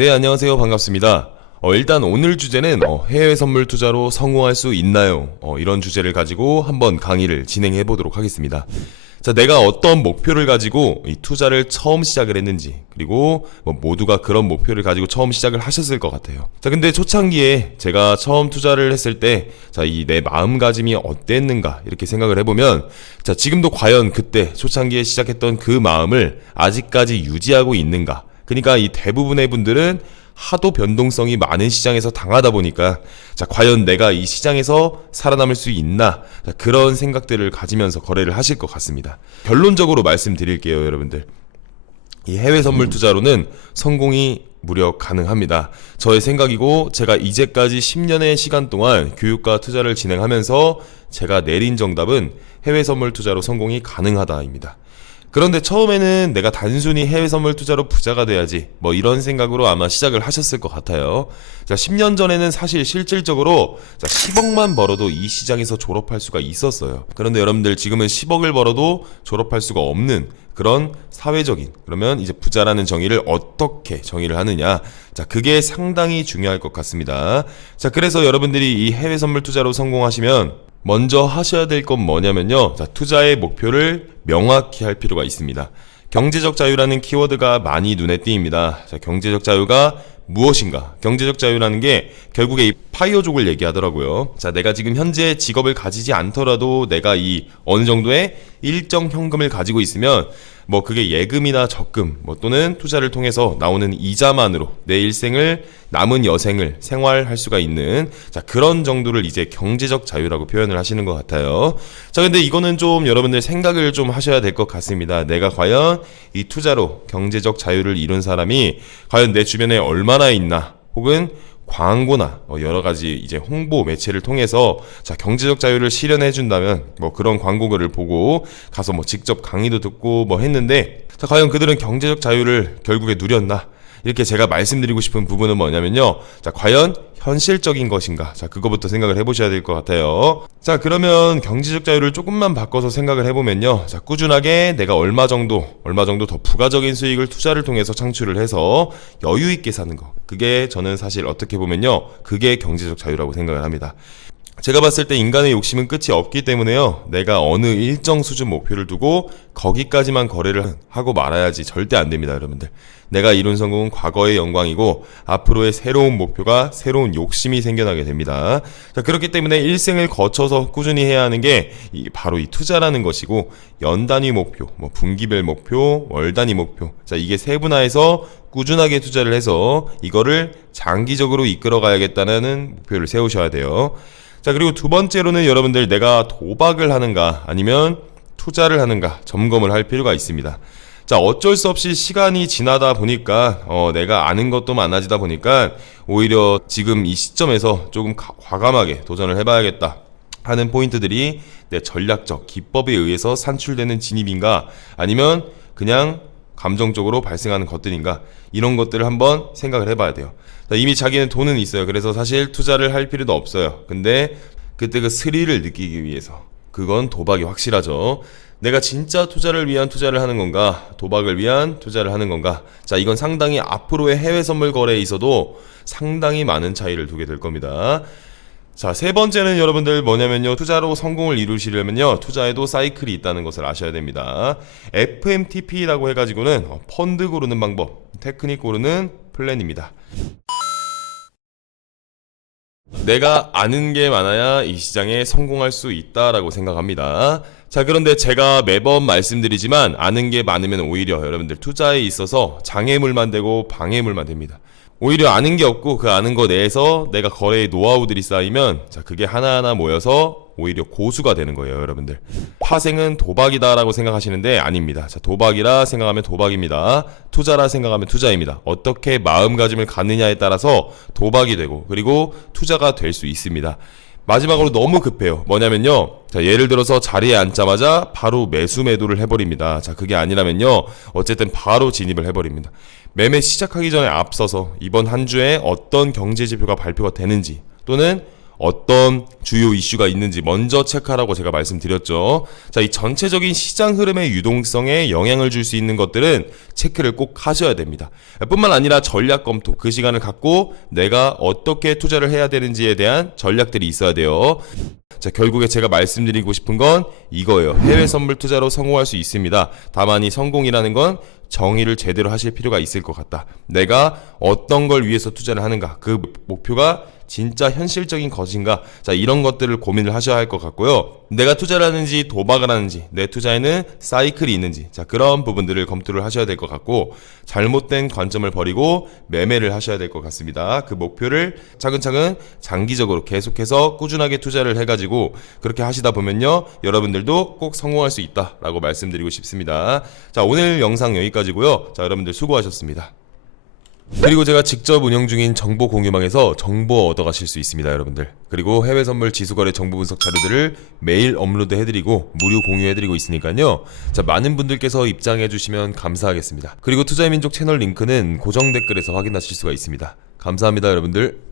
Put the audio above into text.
네, 안녕하세요. 반갑습니다. 어, 일단 오늘 주제는 어, 해외 선물 투자로 성공할 수 있나요? 어, 이런 주제를 가지고 한번 강의를 진행해 보도록 하겠습니다. 자, 내가 어떤 목표를 가지고 이 투자를 처음 시작을 했는지, 그리고 뭐 모두가 그런 목표를 가지고 처음 시작을 하셨을 것 같아요. 자, 근데 초창기에 제가 처음 투자를 했을 때, 자, 이 내 마음가짐이 어땠는가, 이렇게 생각을 해보면, 자, 지금도 과연 그때 초창기에 시작했던 그 마음을 아직까지 유지하고 있는가, 그러니까 이 대부분의 분들은 하도 변동성이 많은 시장에서 당하다 보니까 자 과연 내가 이 시장에서 살아남을 수 있나 자, 그런 생각들을 가지면서 거래를 하실 것 같습니다. 결론적으로 말씀드릴게요, 여러분들. 이 해외 선물 투자로는 성공이 무려 가능합니다. 저의 생각이고 제가 이제까지 10년의 시간 동안 교육과 투자를 진행하면서 제가 내린 정답은 해외 선물 투자로 성공이 가능하다입니다. 그런데 처음에는 내가 단순히 해외 선물 투자로 부자가 돼야지 뭐 이런 생각으로 아마 시작을 하셨을 것 같아요. 자, 10년 전에는 사실 실질적으로 자, 10억만 벌어도 이 시장에서 졸업할 수가 있었어요. 그런데 여러분들 지금은 10억을 벌어도 졸업할 수가 없는 그런 사회적인 그러면 이제 부자라는 정의를 어떻게 정의를 하느냐 자 그게 상당히 중요할 것 같습니다 자 그래서 여러분들이 이 해외 선물 투자로 성공하시면 먼저 하셔야 될 건 뭐냐면요 자 투자의 목표를 명확히 할 필요가 있습니다 경제적 자유라는 키워드가 많이 눈에 띄입니다 자 경제적 자유가 무엇인가? 경제적 자유라는 게 결국에 이 파이어족을 얘기하더라고요. 자, 내가 지금 현재 직업을 가지지 않더라도 내가 이 어느 정도의 일정 현금을 가지고 있으면 뭐 그게 예금이나 적금 뭐 또는 투자를 통해서 나오는 이자만으로 내 일생을 남은 여생을 생활할 수가 있는 자 그런 정도를 이제 경제적 자유라고 표현을 하시는 것 같아요. 자 근데 이거는 좀 여러분들 생각을 좀 하셔야 될 것 같습니다. 내가 과연 이 투자로 경제적 자유를 이룬 사람이 과연 내 주변에 얼마나 있나 혹은 광고나 뭐 여러 가지 이제 홍보 매체를 통해서 자 경제적 자유를 실현해 준다면 뭐 그런 광고글을 보고 가서 뭐 직접 강의도 듣고 뭐 했는데 자 과연 그들은 경제적 자유를 결국에 누렸나 이렇게 제가 말씀드리고 싶은 부분은 뭐냐면요. 자 과연 현실적인 것인가? 자 그거부터 생각을 해보셔야 될 것 같아요. 자 그러면 경제적 자유를 조금만 바꿔서 생각을 해보면요. 자 꾸준하게 내가 얼마 정도 얼마 정도 더 부가적인 수익을 투자를 통해서 창출을 해서 여유 있게 사는 거. 그게 저는 사실 어떻게 보면요. 그게 경제적 자유라고 생각을 합니다 제가 봤을 때 인간의 욕심은 끝이 없기 때문에요. 내가 어느 일정 수준 목표를 두고 거기까지만 거래를 하고 말아야지 절대 안 됩니다, 여러분들. 내가 이룬 성공은 과거의 영광이고 앞으로의 새로운 목표가 새로운 욕심이 생겨나게 됩니다. 자, 그렇기 때문에 일생을 거쳐서 꾸준히 해야 하는 게 이, 바로 이 투자라는 것이고 연 단위 목표, 뭐 분기별 목표, 월 단위 목표. 자, 이게 세분화해서 꾸준하게 투자를 해서 이거를 장기적으로 이끌어 가야겠다는 목표를 세우셔야 돼요. 자, 그리고 두 번째로는 여러분들 내가 도박을 하는가 아니면 투자를 하는가 점검을 할 필요가 있습니다. 자, 어쩔 수 없이 시간이 지나다 보니까 어, 내가 아는 것도 많아지다 보니까 오히려 지금 이 시점에서 조금 가- 과감하게 도전을 해봐야겠다 하는 포인트들이 내 전략적 기법에 의해서 산출되는 진입인가 아니면 그냥 감정적으로 발생하는 것들인가 이런 것들을 한번 생각을 해봐야 돼요. 자, 이미 자기는 돈은 있어요. 그래서 사실 투자를 할 필요도 없어요. 근데 그때 그 스릴을 느끼기 위해서 그건 도박이 확실하죠. 내가 진짜 투자를 위한 투자를 하는 건가, 도박을 위한 투자를 하는 건가. 자, 이건 상당히 앞으로의 해외 선물 거래에 있어도 상당히 많은 차이를 두게 될 겁니다. 자, 세 번째는 여러분들 뭐냐면요. 투자로 성공을 이루시려면요. 투자에도 사이클이 있다는 것을 아셔야 됩니다. FMTP라고 해가지고는 어, 펀드 고르는 방법, 테크닉 고르는 플랜입니다. 내가 아는 게 많아야 이 시장에 성공할 수 있다라고 생각합니다. 자, 그런데 제가 매번 말씀드리지만 아는 게 많으면 오히려 여러분들 투자에 있어서 장애물만 되고 방해물만 됩니다. 오히려 아는 게 없고 그 아는 거 내에서 내가 거래의 노하우들이 쌓이면 자, 그게 하나하나 모여서 오히려 고수가 되는 거예요, 여러분들. 파생은 도박이다라고 생각하시는데 아닙니다. 자, 도박이라 생각하면 도박입니다. 투자라 생각하면 투자입니다. 어떻게 마음가짐을 갖느냐에 따라서 도박이 되고 그리고 투자가 될 수 있습니다. 마지막으로 너무 급해요. 뭐냐면요. 자, 예를 들어서 자리에 앉자마자 바로 매수 매도를 해버립니다. 자, 그게 아니라면요. 어쨌든 바로 진입을 해버립니다. 매매 시작하기 전에 앞서서 이번 한 주에 어떤 경제 지표가 발표가 되는지 또는 어떤 주요 이슈가 있는지 먼저 체크하라고 제가 말씀드렸죠. 자, 이 전체적인 시장 흐름의 유동성에 영향을 줄 수 있는 것들은 체크를 꼭 하셔야 됩니다. 뿐만 아니라 전략 검토, 그 시간을 갖고 내가 어떻게 투자를 해야 되는지에 대한 전략들이 있어야 돼요. 자, 결국에 제가 말씀드리고 싶은 건 이거예요. 해외 선물 투자로 성공할 수 있습니다. 다만 이 성공이라는 건 정의를 제대로 하실 필요가 있을 것 같다. 내가 어떤 걸 위해서 투자를 하는가? 그 목표가 진짜 현실적인 것인가? 자, 이런 것들을 고민을 하셔야 할 것 같고요. 내가 투자를 하는지 도박을 하는지, 내 투자에는 사이클이 있는지, 자, 그런 부분들을 검토를 하셔야 될 것 같고, 잘못된 관점을 버리고 매매를 하셔야 될 것 같습니다. 그 목표를 차근차근 장기적으로 계속해서 꾸준하게 투자를 해가지고 그렇게 하시다 보면요. 여러분들도 꼭 성공할 수 있다라고 말씀드리고 싶습니다. 자, 오늘 영상 여기까지고요. 자, 여러분들 수고하셨습니다. 그리고 제가 직접 운영 중인 정보 공유망에서 정보 얻어가실 수 있습니다, 여러분들. 그리고 해외 선물 지수거래 정보 분석 자료들을 매일 업로드 해드리고 무료 공유해드리고 있으니까요. 자, 많은 분들께서 입장해주시면 감사하겠습니다. 그리고 투자의 민족 채널 링크는 고정 댓글에서 확인하실 수가 있습니다. 감사합니다, 여러분들.